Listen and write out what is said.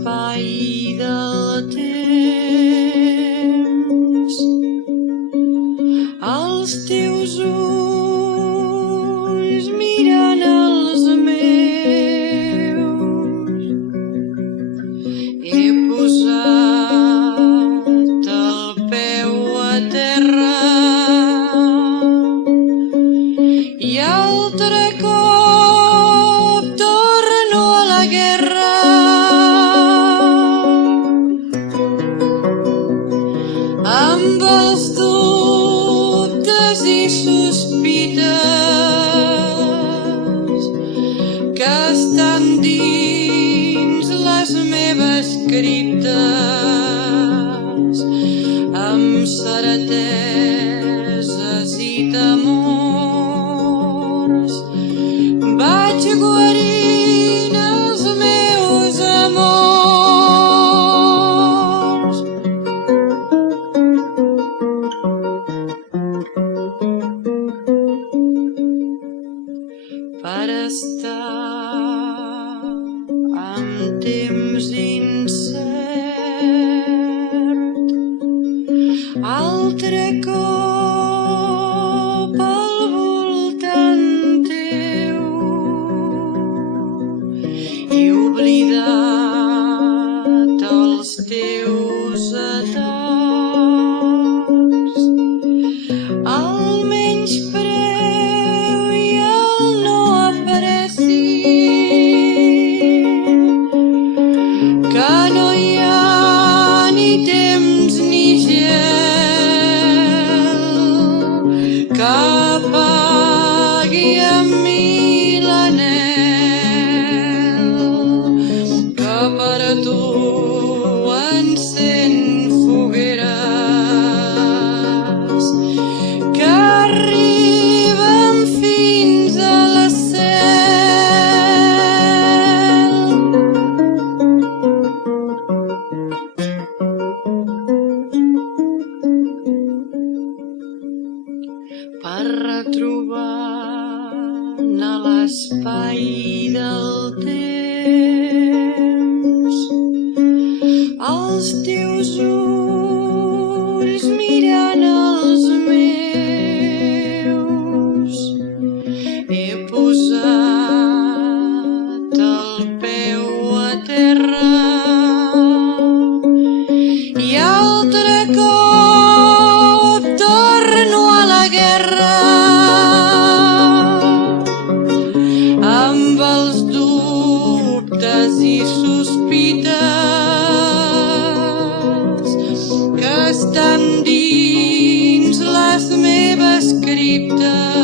l'espai del temps. Els teus ulls miren els meus. He posat el peu a terra i altre cop torno a la guerra. Amb els dubtes i sospites que estan dins les meves criptes, amb certeses i temors, vaig guarint els meus amors. Per estar en temps incert, altre cop al voltant teu, he oblidat els teus atacs, el menyspreu i el no apreci, que no hi ha ni temps ni gel que apagui amb mi l'anhel que per tu encén fogueres que arriben fins a la cel. Per retrobar-ne l'espai del temps, els teus ulls miren els meus. He posat el peu a terra i altre cop torno a la guerra. Amb els dubtes i sospites que estan dins les meves criptes,